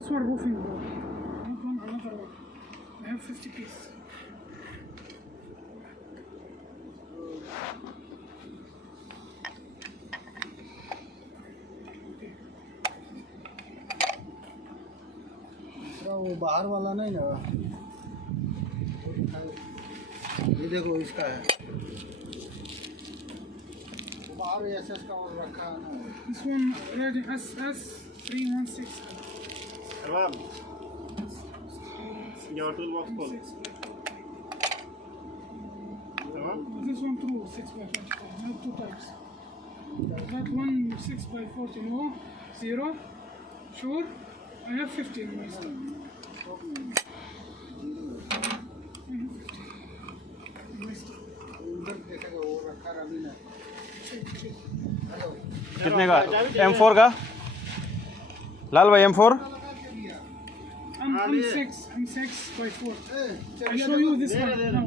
This one roofing, bro. Not one, another one. I have 50 pieces. वो बाहर वाला नहीं ना, ये देखो इसका है, वो बाहर एसएस का और रखा है ना। This one already SS316. Arvab, your toolbox full. This one through 6x24. I have two types. That one 6x40. No, 0. Sure. I have 50 in my stock. कितने का? M4 का? लाल भाई M4? I'm 6 by 4. I show you this one now.